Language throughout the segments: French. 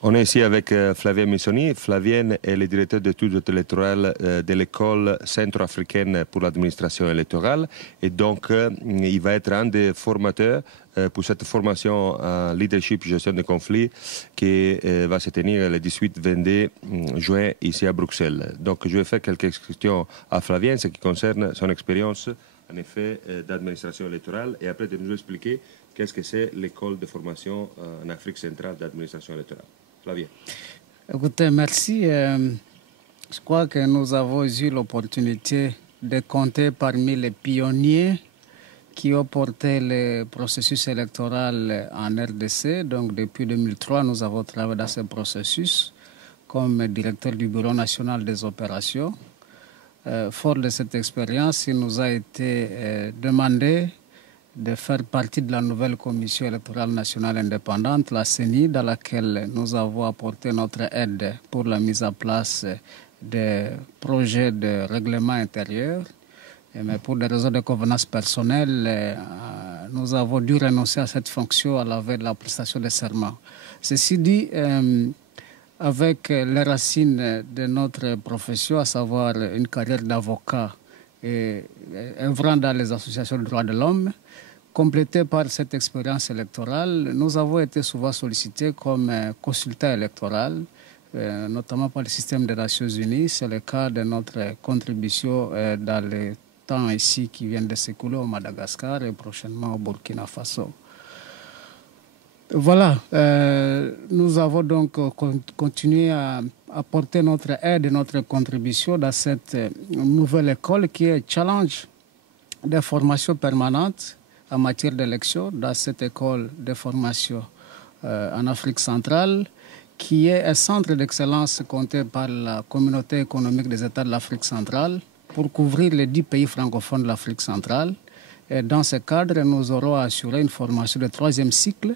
On est ici avec Flavien Missoni. Flavien est le directeur d'études électorales de l'école centro-africaine pour l'administration électorale. Et donc, il va être un des formateurs pour cette formation en leadership gestion des conflits qui va se tenir le 18-22 juin ici à Bruxelles. Donc, je vais faire quelques questions à Flavien, ce qui concerne son expérience en effet d'administration électorale et après de nous expliquer qu'est-ce que c'est l'école de formation en Afrique centrale d'administration électorale. Flavien. Écoutez, merci. Je crois que nous avons eu l'opportunité de compter parmi les pionniers qui ont porté le processus électoral en RDC. Donc depuis 2003, nous avons travaillé dans ce processus comme directeur du Bureau national des opérations. Fort de cette expérience, il nous a été demandé de faire partie de la nouvelle commission électorale nationale indépendante, la CENI, dans laquelle nous avons apporté notre aide pour la mise en place des projets de règlement intérieur. Mais pour des raisons de convenance personnelle, nous avons dû renoncer à cette fonction à la veille de la prestation de serment. Ceci dit, avec les racines de notre profession, à savoir une carrière d'avocat et œuvrant dans les associations de droits de l'homme, complétée par cette expérience électorale, nous avons été souvent sollicités comme consultants électoraux, notamment par le système des Nations Unies. C'est le cas de notre contribution dans les temps ici qui viennent de s'écouler au Madagascar et prochainement au Burkina Faso. Voilà, nous avons donc continué à apporter notre aide et notre contribution dans cette nouvelle école qui est Challenge de formation permanente en matière d'élection dans cette école de formation en Afrique centrale, qui est un centre d'excellence compté par la communauté économique des États de l'Afrique centrale pour couvrir les 10 pays francophones de l'Afrique centrale. Et dans ce cadre, nous aurons assuré une formation de 3e cycle,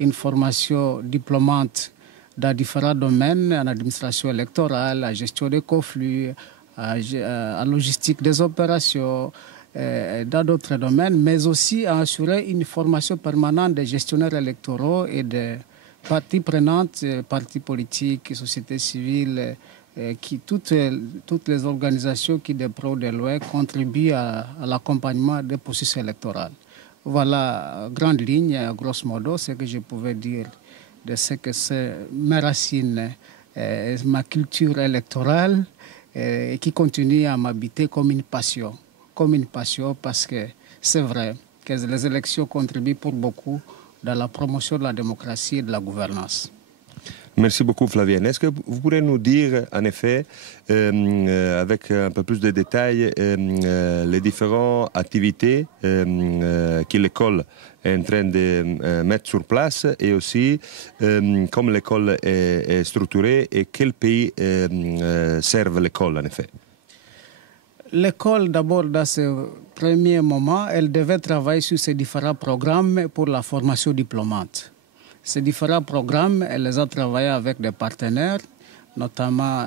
une formation diplômante dans différents domaines, en administration électorale, la gestion des conflits, en logistique des opérations, dans d'autres domaines, mais aussi à assurer une formation permanente des gestionnaires électoraux et des parties prenantes, partis politiques, sociétés civiles, toutes les organisations qui, de pro ou de loin, contribuent à l'accompagnement des processus électoraux. Voilà, grande ligne, grosso modo, ce que je pouvais dire de ce que c'est mes racines, ma culture électorale, et qui continue à m'habiter comme une passion parce que c'est vrai que les élections contribuent pour beaucoup dans la promotion de la démocratie et de la gouvernance. Merci beaucoup Flavien. Est-ce que vous pourrez nous dire en effet, avec un peu plus de détails, les différentes activités que l'école est en train de mettre sur place et aussi comment l'école est structurée et quels pays servent l'école en effet? L'école, d'abord, dans ce premier moment, elle devait travailler sur ces différents programmes pour la formation diplômante. Ces différents programmes, elle les a travaillés avec des partenaires, notamment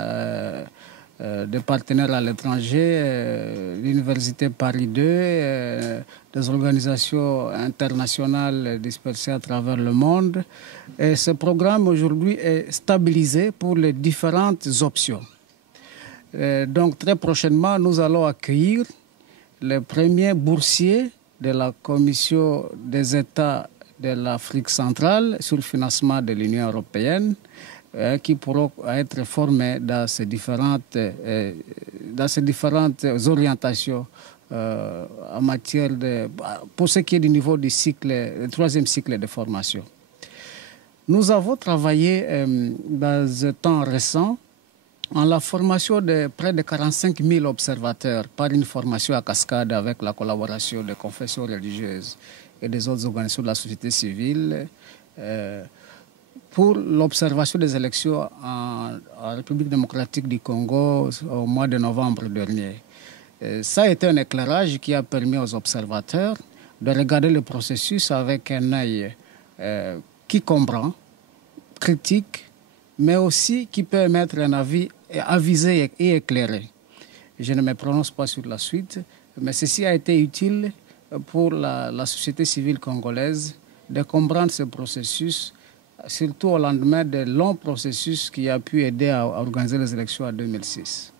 des partenaires à l'étranger, l'Université Paris 2, des organisations internationales dispersées à travers le monde. Et ce programme, aujourd'hui, est stabilisé pour les différentes options. Donc, très prochainement, nous allons accueillir les premiers boursiers de la Commission des États de l'Afrique centrale sur le financement de l'Union européenne qui pourront être formés dans ces différentes orientations en matière pour ce qui est du niveau du cycle, le 3e cycle de formation. Nous avons travaillé dans un temps récent en la formation de près de 45 000 observateurs par une formation à cascade avec la collaboration des confessions religieuses et des autres organisations de la société civile pour l'observation des élections en République démocratique du Congo au mois de novembre dernier. Ça a été un éclairage qui a permis aux observateurs de regarder le processus avec un œil qui comprend, critique, mais aussi qui peut émettre un avis avisé et éclairé. Je ne me prononce pas sur la suite, mais ceci a été utile pour la société civile congolaise de comprendre ce processus surtout au lendemain des longs processus qui a pu aider à organiser les élections en 2006.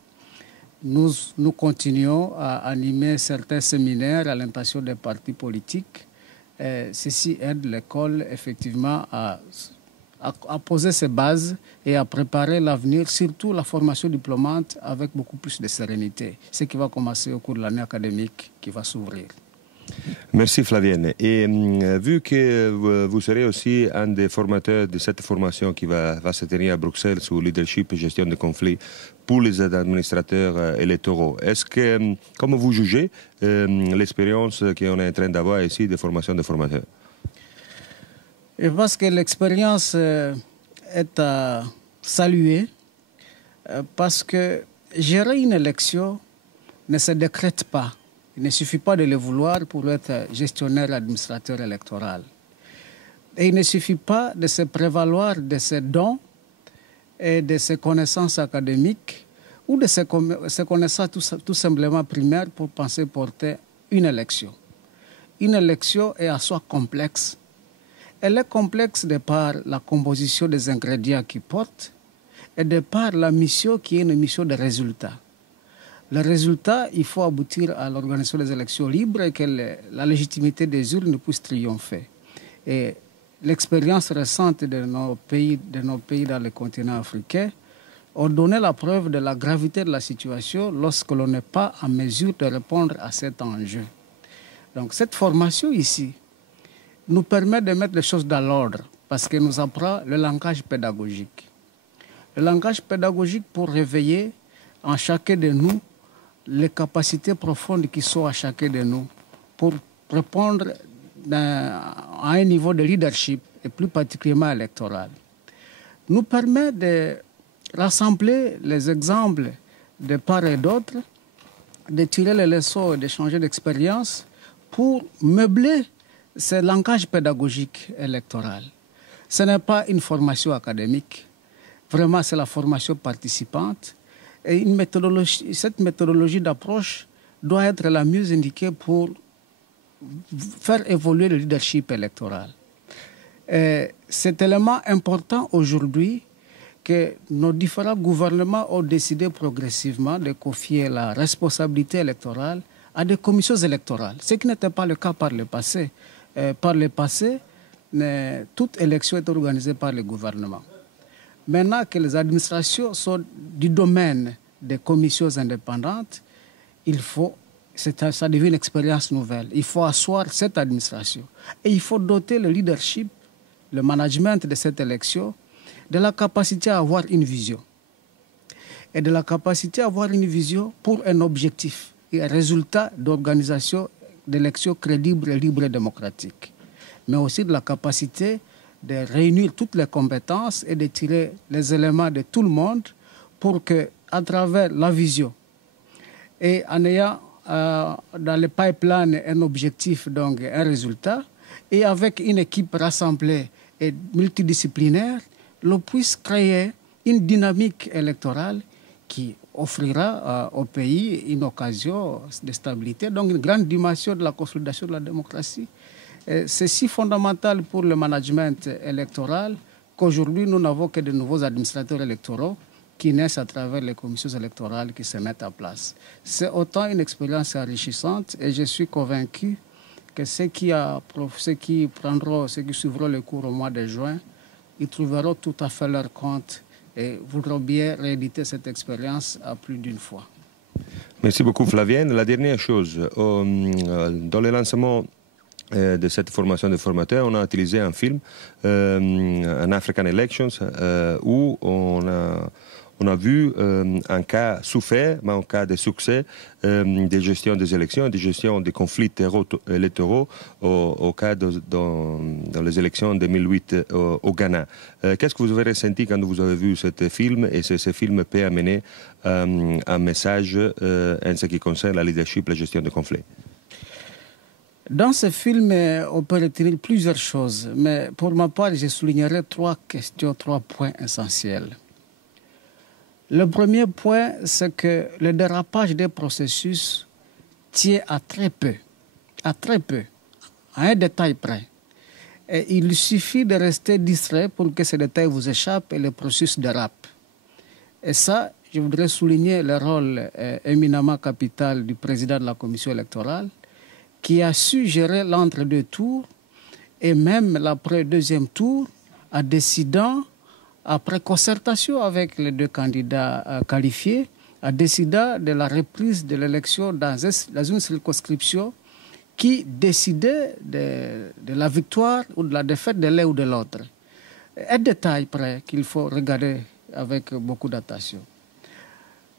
Nous continuons à animer certains séminaires à l'intention des partis politiques. Ceci aide l'école effectivement à poser ses bases et à préparer l'avenir, surtout la formation diplômante avec beaucoup plus de sérénité, ce qui va commencer au cours de l'année académique qui va s'ouvrir. Merci Flavienne. Et vu que vous serez aussi un des formateurs de cette formation qui va se tenir à Bruxelles sur leadership et gestion de conflits pour les administrateurs électoraux, est-ce que, comment vous jugez l'expérience qu'on est en train d'avoir ici de formation de formateurs? Je pense que l'expérience est à saluer parce que gérer une élection ne se décrète pas. Il ne suffit pas de le vouloir pour être gestionnaire administrateur électoral. Et il ne suffit pas de se prévaloir de ses dons et de ses connaissances académiques ou de ses connaissances tout simplement primaires pour penser porter une élection. Une élection est à soi complexe. Elle est complexe de par la composition des ingrédients qu'il porte et de par la mission qui est une mission de résultat. Le résultat, il faut aboutir à l'organisation des élections libres et que la légitimité des urnes puisse triompher. Et l'expérience récente de nos pays dans le continent africain a donné la preuve de la gravité de la situation lorsque l'on n'est pas en mesure de répondre à cet enjeu. Donc cette formation ici nous permet de mettre les choses dans l'ordre parce qu'elle nous apprend le langage pédagogique. Le langage pédagogique pour réveiller en chacun de nous les capacités profondes qui sont à chacun de nous pour répondre à un niveau de leadership et plus particulièrement électoral. Nous permet de rassembler les exemples de part et d'autre, de tirer les leçons et d'échanger d'expérience pour meubler ce langage pédagogique électoral. Ce n'est pas une formation académique, vraiment c'est la formation participante. Et cette méthodologie d'approche doit être la mieux indiquée pour faire évoluer le leadership électoral. C'est élément important aujourd'hui que nos différents gouvernements ont décidé progressivement de confier la responsabilité électorale à des commissions électorales, ce qui n'était pas le cas par le passé. Par le passé, toute élection est organisée par le gouvernement. Maintenant que les administrations sont du domaine des commissions indépendantes, ça devient une expérience nouvelle. Il faut asseoir cette administration et il faut doter le leadership, le management de cette élection de la capacité à avoir une vision et de la capacité à avoir une vision pour un objectif et un résultat d'organisation d'élections crédibles, libres et démocratiques, mais aussi de la capacité de réunir toutes les compétences et de tirer les éléments de tout le monde pour que, à travers la vision et en ayant dans le pipeline un objectif, donc un résultat, et avec une équipe rassemblée et multidisciplinaire, l'on puisse créer une dynamique électorale qui offrira au pays une occasion de stabilité, donc une grande dimension de la consolidation de la démocratie. C'est si fondamental pour le management électoral qu'aujourd'hui, nous n'avons que de nouveaux administrateurs électoraux qui naissent à travers les commissions électorales qui se mettent en place. C'est autant une expérience enrichissante et je suis convaincu que ceux qui suivront le cours au mois de juin, ils trouveront tout à fait leur compte et voudront bien rééditer cette expérience à plus d'une fois. Merci beaucoup Flavienne. La dernière chose, dans le lancement de cette formation de formateurs, on a utilisé un film, un African Elections, où on a vu un cas souffert, mais un cas de succès de gestion des élections et de gestion des conflits électoraux au cas dans les élections de 2008 au Ghana. Qu'est-ce que vous avez ressenti quand vous avez vu ce film et ce film peut amener un message en ce qui concerne la leadership, la gestion des conflits? Dans ce film, on peut retenir plusieurs choses, mais pour ma part, je soulignerai trois points essentiels. Le premier point, c'est que le dérapage des processus tient à très peu, à un détail près, Et il suffit de rester distrait pour que ces détails vous échappent et le processus dérape. Et ça, je voudrais souligner le rôle éminemment capital du président de la commission électorale qui a su gérer l'entre-deux tours et même l'après-deuxième tour en décidant, après concertation avec les deux candidats qualifiés, en décidant de la reprise de l'élection dans une circonscription qui décidait de la victoire ou de la défaite de l'un ou de l'autre. Un détail près qu'il faut regarder avec beaucoup d'attention.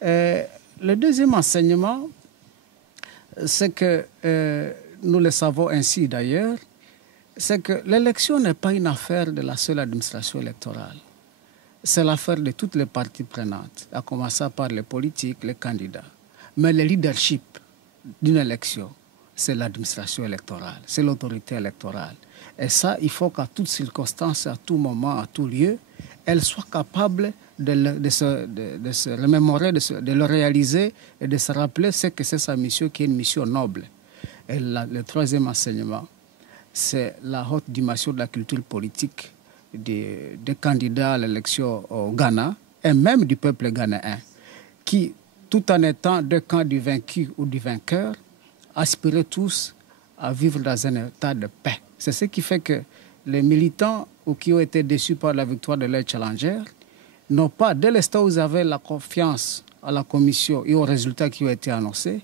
Le deuxième enseignement, c'est que, nous le savons ainsi d'ailleurs, c'est que l'élection n'est pas une affaire de la seule administration électorale. C'est l'affaire de toutes les parties prenantes, à commencer par les politiques, les candidats. Mais le leadership d'une élection, c'est l'administration électorale, c'est l'autorité électorale. Et ça, il faut qu'à toutes circonstances, à tout moment, à tout lieu, elle soit capable de se remémorer, de le réaliser et de se rappeler ce que c'est sa mission, qui est une mission noble. Et le troisième enseignement, c'est la haute dimension de la culture politique des candidats à l'élection au Ghana et même du peuple ghanéen, qui, tout en étant deux camps du vaincu ou du vainqueur, aspiraient tous à vivre dans un état de paix. C'est ce qui fait que les militants ou qui ont été déçus par la victoire de leur challenger n'ont pas, dès l'instant où ils avaient la confiance à la commission et aux résultats qui ont été annoncés,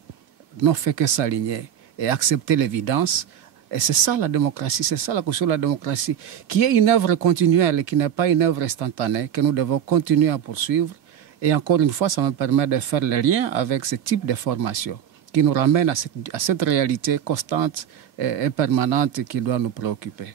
n'ont fait que s'aligner et accepter l'évidence. Et c'est ça la démocratie, c'est ça la caution de la démocratie, qui est une œuvre continuelle et qui n'est pas une œuvre instantanée, que nous devons continuer à poursuivre. Et encore une fois, ça me permet de faire le lien avec ce type de formation qui nous ramène à cette réalité constante et permanente qui doit nous préoccuper.